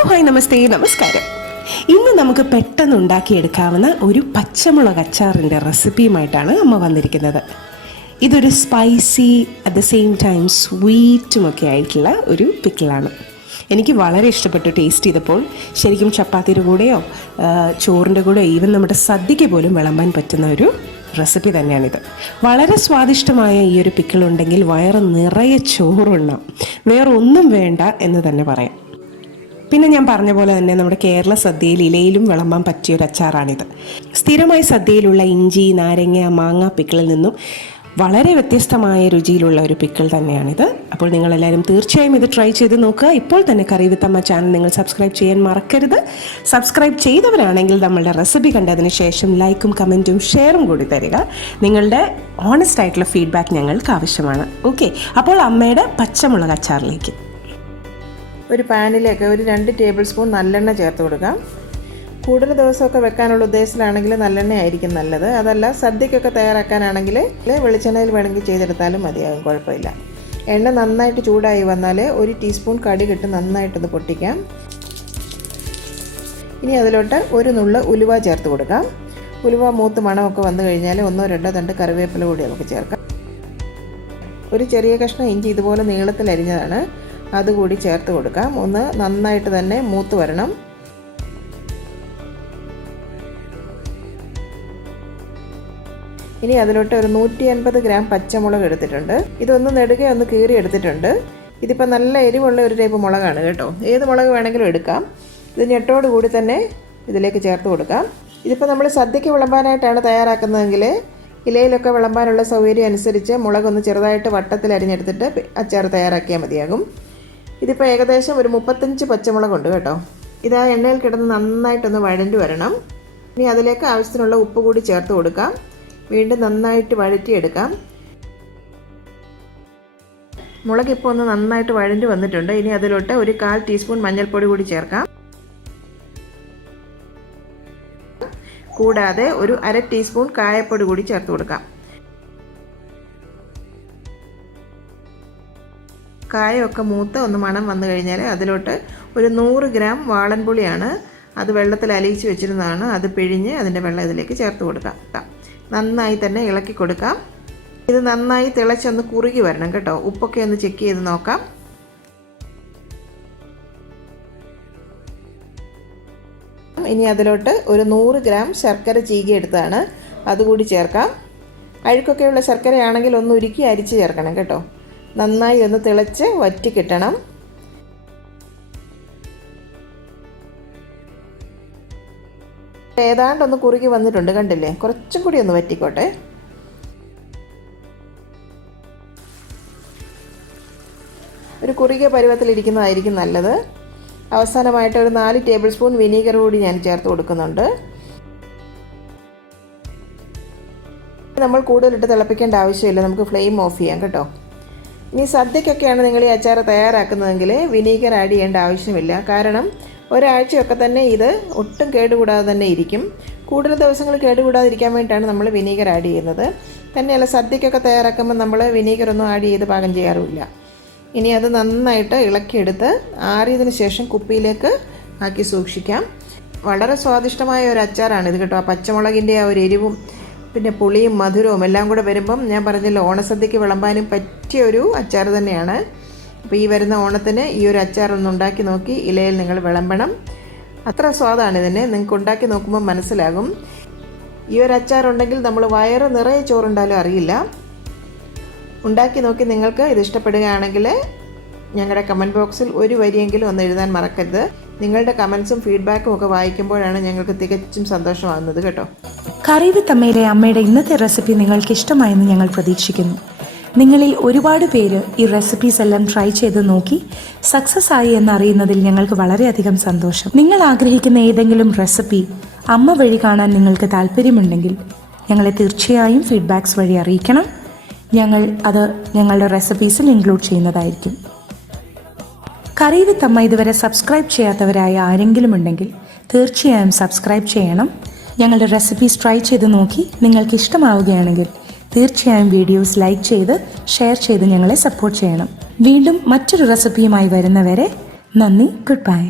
Hello hi നമസ്തേ നമസ്കാരം. ഇന്ന് നമുക്ക് പെട്ടെന്ന് ഉണ്ടാക്കിയെടുക്കാവുന്ന ഒരു പച്ചമുളക് അച്ചാറിൻ്റെ റെസിപ്പിയുമായിട്ടാണ് അമ്മ വന്നിരിക്കുന്നത്. ഇതൊരു spicy at the same time സ്വീറ്റുമൊക്കെ ആയിട്ടുള്ള ഒരു പിക്കിളാണ്. എനിക്ക് വളരെ ഇഷ്ടപ്പെട്ടു. ടേസ്റ്റ് ചെയ്തപ്പോൾ ശരിക്കും ചപ്പാത്തിയുടെ കൂടെയോ ചോറിൻ്റെ കൂടെയോ ഈവൻ നമ്മുടെ സദ്യയ്ക്ക് പോലും വിളമ്പാൻ പറ്റുന്ന ഒരു റെസിപ്പി തന്നെയാണിത്. വളരെ സ്വാദിഷ്ടമായ ഈ ഒരു പിക്കിളുണ്ടെങ്കിൽ വയറ് നിറയെ ചോറുണ്ണാം, വേറെ ഒന്നും വേണ്ട എന്ന് തന്നെ പറയാം. പിന്നെ ഞാൻ പറഞ്ഞ പോലെ തന്നെ നമ്മുടെ കേരള സദ്യയിൽ ഇലയിലും വിളമ്പാൻ പറ്റിയൊരു അച്ചാറാണിത്. സ്ഥിരമായി സദ്യയിലുള്ള ഇഞ്ചി, നാരങ്ങ, മാങ്ങ പിക്കിളിൽ നിന്നും വളരെ വ്യത്യസ്തമായ രുചിയിലുള്ള ഒരു പിക്കിൾ തന്നെയാണിത്. അപ്പോൾ നിങ്ങളെല്ലാവരും തീർച്ചയായും ഇത് ട്രൈ ചെയ്ത് നോക്കുക. ഇപ്പോൾ തന്നെ കറി വിത്ത് അമ്മ ചാനൽ നിങ്ങൾ സബ്സ്ക്രൈബ് ചെയ്യാൻ മറക്കരുത്. സബ്സ്ക്രൈബ് ചെയ്തവരാണെങ്കിൽ നമ്മളുടെ റെസിപ്പി കണ്ടതിന് ശേഷം ലൈക്കും കമൻറ്റും ഷെയറും കൂടി തരിക. നിങ്ങളുടെ ഓണസ്റ്റ് ആയിട്ടുള്ള ഫീഡ്ബാക്ക് ഞങ്ങൾക്ക് ആവശ്യമാണ്. ഓക്കെ, അപ്പോൾ അമ്മയുടെ പച്ചമുളക് അച്ചാറിലേക്ക് ഒരു പാനിലേക്ക് ഒരു 2 ടേബിൾ സ്പൂൺ നല്ലെണ്ണ ചേർത്ത് കൊടുക്കാം. കൂടുതൽ ദിവസമൊക്കെ വെക്കാനുള്ള ഉദ്ദേശത്തിലാണെങ്കിൽ നല്ലെണ്ണ ആയിരിക്കും നല്ലത്. അതല്ല സദ്യക്കൊക്കെ തയ്യാറാക്കാനാണെങ്കിൽ വെളിച്ചെണ്ണയിൽ വേണമെങ്കിൽ ചെയ്തെടുത്താലും മതിയാകും, കുഴപ്പമില്ല. എണ്ണ നന്നായിട്ട് ചൂടായി വന്നാൽ 1 ടീസ്പൂൺ കടുകിട്ട് നന്നായിട്ടത് പൊട്ടിക്കാം. ഇനി അതിലോട്ട് ഒരു നുള്ള് ഉലുവ ചേർത്ത് കൊടുക്കാം. ഉലുവ മൂത്ത് മണമൊക്കെ വന്നു കഴിഞ്ഞാൽ 1-2 തണ്ട് കറിവേപ്പില കൂടി നമുക്ക് ചേർക്കാം. ഒരു ചെറിയ കഷ്ണം ഇഞ്ചി ഇതുപോലെ നീളത്തിൽ അരിഞ്ഞതാണ്, അതുകൂടി ചേർത്ത് കൊടുക്കാം. ഒന്ന് നന്നായിട്ട് തന്നെ മൂത്ത് വരണം. ഇനി അതിലോട്ട് ഒരു 150 ഗ്രാം പച്ചമുളക് എടുത്തിട്ടുണ്ട്. ഇതൊന്ന് നെടുകെ ഒന്ന് കീറി എടുത്തിട്ടുണ്ട്. ഇതിപ്പോൾ നല്ല എരിവുള്ള ഒരു ടൈപ്പ് മുളകാണ് കേട്ടോ. ഏത് മുളക് വേണമെങ്കിലും എടുക്കാം. ഇത് ഞെട്ടോട് കൂടി തന്നെ ഇതിലേക്ക് ചേർത്ത് കൊടുക്കാം. ഇതിപ്പോൾ നമ്മൾ സദ്യയ്ക്ക് വിളമ്പാനായിട്ടാണ് തയ്യാറാക്കുന്നതെങ്കിൽ ഇലയിലൊക്കെ വിളമ്പാനുള്ള സൗകര്യം അനുസരിച്ച് മുളകൊന്ന് ചെറുതായിട്ട് വട്ടത്തിൽ അരിഞ്ഞെടുത്തിട്ട് അച്ചാർ തയ്യാറാക്കിയാൽ മതിയാകും. ഇതിപ്പോൾ ഏകദേശം ഒരു 35 പച്ചമുളകുണ്ട് കേട്ടോ. ഇതാ എണ്ണയിൽ കിടന്ന് നന്നായിട്ടൊന്ന് വഴണ്ടി വരണം. ഇനി അതിലേക്ക് ആവശ്യത്തിനുള്ള ഉപ്പ് കൂടി ചേർത്ത് കൊടുക്കാം. വീണ്ടും നന്നായിട്ട് വഴറ്റിയെടുക്കാം. മുളക് ഇപ്പോൾ ഒന്ന് നന്നായിട്ട് വഴണ്ടി വന്നിട്ടുണ്ട്. ഇനി അതിലോട്ട് ഒരു 1/4 ടീസ്പൂൺ മഞ്ഞൾപ്പൊടി കൂടി ചേർക്കാം. കൂടാതെ ഒരു 1/2 ടീസ്പൂൺ കായപ്പൊടി കൂടി ചേർത്ത് കൊടുക്കാം. കായമൊക്കെ മൂത്ത് ഒന്ന് മണം വന്നു കഴിഞ്ഞാൽ അതിലോട്ട് ഒരു 100 ഗ്രാം വാളൻപുളിയാണ്, അത് വെള്ളത്തിൽ അലിയിച്ച് വെച്ചിരുന്നതാണ്. അത് പിഴിഞ്ഞ് അതിൻ്റെ വെള്ളം ഇതിലേക്ക് ചേർത്ത് കൊടുക്കാം. നന്നായി തന്നെ ഇളക്കി കൊടുക്കാം. ഇത് നന്നായി തിളച്ചൊന്ന് കുറുകി വരണം കേട്ടോ. ഉപ്പൊക്കെ ഒന്ന് ചെക്ക് ചെയ്ത് നോക്കാം. ഇനി അതിലോട്ട് ഒരു 100 ഗ്രാം ശർക്കര ചീകി എടുത്തതാണ്, അതുകൂടി ചേർക്കാം. അഴുക്കൊക്കെയുള്ള ശർക്കരയാണെങ്കിൽ ഒന്ന് ഉരുക്കി അരിച്ച് ചേർക്കണം കേട്ടോ. നന്നായി ഒന്ന് തിളച്ച് വറ്റി കിട്ടണം. ഏതാണ്ടൊന്ന് കുറുകി വന്നിട്ടുണ്ട്, കണ്ടില്ലേ? കുറച്ചും കൂടി ഒന്ന് വറ്റിക്കോട്ടെ. ഒരു കുറുകിയ പരുവത്തിലിരിക്കുന്നതായിരിക്കും നല്ലത്. അവസാനമായിട്ട് ഒരു 4 ടേബിൾ സ്പൂൺ വിനീഗർ കൂടി ഞാൻ ചേർത്ത് കൊടുക്കുന്നുണ്ട്. നമ്മൾ കൂടുതലിട്ട് തിളപ്പിക്കേണ്ട ആവശ്യമില്ല, നമുക്ക് ഫ്ലെയിം ഓഫ് ചെയ്യാം കേട്ടോ. ഇനി സദ്യക്കൊക്കെയാണ് നിങ്ങൾ ഈ അച്ചാർ തയ്യാറാക്കുന്നതെങ്കിൽ വിനീഗർ ആഡ് ചെയ്യേണ്ട ആവശ്യമില്ല. കാരണം ഒരാഴ്ചയൊക്കെ തന്നെ ഇത് ഒട്ടും കേടുകൂടാതെ തന്നെ ഇരിക്കും. കൂടുതൽ ദിവസങ്ങൾ കേടുകൂടാതിരിക്കാൻ വേണ്ടിയിട്ടാണ് നമ്മൾ വിനീഗർ ആഡ് ചെയ്യുന്നത്. തന്നെയല്ല, സദ്യക്കൊക്കെ തയ്യാറാക്കുമ്പോൾ നമ്മൾ വിനീഗറൊന്നും ആഡ് ചെയ്ത് പാകം ചെയ്യാറുമില്ല. ഇനി അത് നന്നായിട്ട് ഇളക്കിയെടുത്ത് ആറിയതിന് ശേഷം കുപ്പിയിലേക്ക് ആക്കി സൂക്ഷിക്കാം. വളരെ സ്വാദിഷ്ടമായ ഒരു അച്ചാറാണിത് കേട്ടോ. ആ പച്ചമുളകിൻ്റെ ആ ഒരു എരിവും പിന്നെ പുളിയും മധുരവും എല്ലാം കൂടെ വരുമ്പം ഞാൻ പറഞ്ഞല്ലോ, ഓണസദ്യക്ക് വിളമ്പാനും പറ്റിയ ഒരു അച്ചാർ തന്നെയാണ്. അപ്പോൾ ഈ വരുന്ന ഓണത്തിന് ഈ ഒരു അച്ചാർ ഒന്ന് ഉണ്ടാക്കി നോക്കി ഇലയിൽ നിങ്ങൾ വിളമ്പണം. അത്ര സ്വാദാണ് ഇതിന്. നിങ്ങൾക്ക് ഉണ്ടാക്കി നോക്കുമ്പോൾ മനസ്സിലാകും. ഈ ഒരു അച്ചാർ ഉണ്ടെങ്കിൽ നമ്മൾ വയറ് നിറയെ ചോറുണ്ടാലും അറിയില്ല. ഉണ്ടാക്കി നോക്കി നിങ്ങൾക്ക് ഇത് ഇഷ്ടപ്പെടുകയാണെങ്കിൽ ഞങ്ങളുടെ കമൻറ്റ് ബോക്സിൽ ഒരു വരിയെങ്കിലും ഒന്ന് എഴുതാൻ മറക്കരുത്. നിങ്ങളുടെ കമൻസും ഫീഡ്ബാക്കും ഒക്കെ വായിക്കുമ്പോഴാണ് ഞങ്ങൾക്ക് തികച്ചും സന്തോഷമാകുന്നത് കേട്ടോ. കറി വിത്ത് അമ്മയുടെ ഇന്നത്തെ റെസിപ്പി നിങ്ങൾക്ക് ഇഷ്ടമായെന്ന് ഞങ്ങൾ പ്രതീക്ഷിക്കുന്നു. നിങ്ങളിൽ ഒരുപാട് പേര് ഈ റെസിപ്പീസ് എല്ലാം ട്രൈ ചെയ്ത് നോക്കി സക്സസ് ആയി എന്നറിയുന്നതിൽ ഞങ്ങൾക്ക് വളരെയധികം സന്തോഷം. നിങ്ങൾ ആഗ്രഹിക്കുന്ന ഏതെങ്കിലും റെസിപ്പി അമ്മ വഴി കാണാൻ നിങ്ങൾക്ക് താല്പര്യമുണ്ടെങ്കിൽ ഞങ്ങളെ തീർച്ചയായും ഫീഡ്ബാക്സ് വഴി അറിയിക്കണം. ഞങ്ങൾ അത് ഞങ്ങളുടെ റെസിപ്പീസിൽ ഇൻക്ലൂഡ് ചെയ്യുന്നതായിരിക്കും. കറി വിത്ത് അമ്മ ഇതുവരെ സബ്സ്ക്രൈബ് ചെയ്യാത്തവരായ ആരെങ്കിലും ഉണ്ടെങ്കിൽ തീർച്ചയായും സബ്സ്ക്രൈബ് ചെയ്യണം. ഞങ്ങളുടെ റെസിപ്പീസ് ട്രൈ ചെയ്ത് നോക്കി നിങ്ങൾക്ക് ഇഷ്ടമാവുകയാണെങ്കിൽ തീർച്ചയായും വീഡിയോസ് ലൈക്ക് ചെയ്ത് ഷെയർ ചെയ്ത് ഞങ്ങളെ സപ്പോർട്ട് ചെയ്യണം. വീണ്ടും മറ്റൊരു റെസിപ്പിയുമായി വരുന്നവരെ നന്ദി, ഗുഡ് ബൈ.